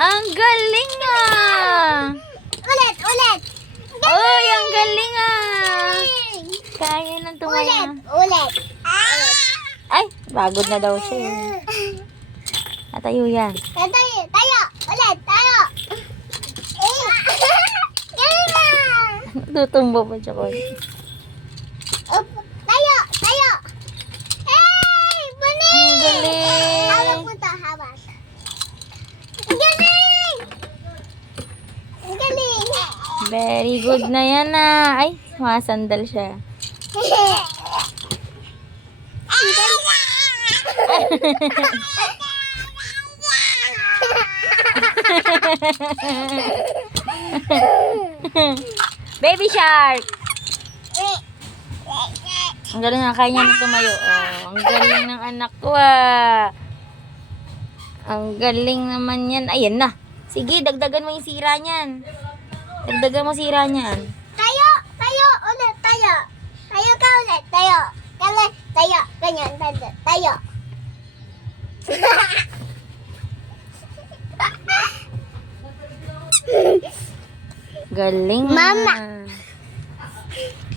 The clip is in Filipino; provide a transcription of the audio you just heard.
Ang galing ah! Ulit, ulit. Uy, ang galing ah! Kaya nang tumaya. Ulit. Ay, pagod na daw siya. Natayo yan. Tayo, tayo. Ulit, tayo. Galing na. Tutumbo pa siya ko. Tayo, tayo. Hey, bunny. Ang galing. Hawak mo to, hawak. Ang galing. Ang galing. Very good na yan ah. Ay, sumasandal siya. Baby shark! Ang galing na, kaya niya na tumayo. Oh, ang galing ng anak ko ah. Ang galing naman yan. Ayan na. Sige, dagdagan mo yung sira niyan. Dagdagan mo sira niyan. Tayo, tayo, ulit, tayo. Tayo ka ulit, tayo. Tayo, tayo, ganyan, tayo. Tayo. Galing Mama. ah.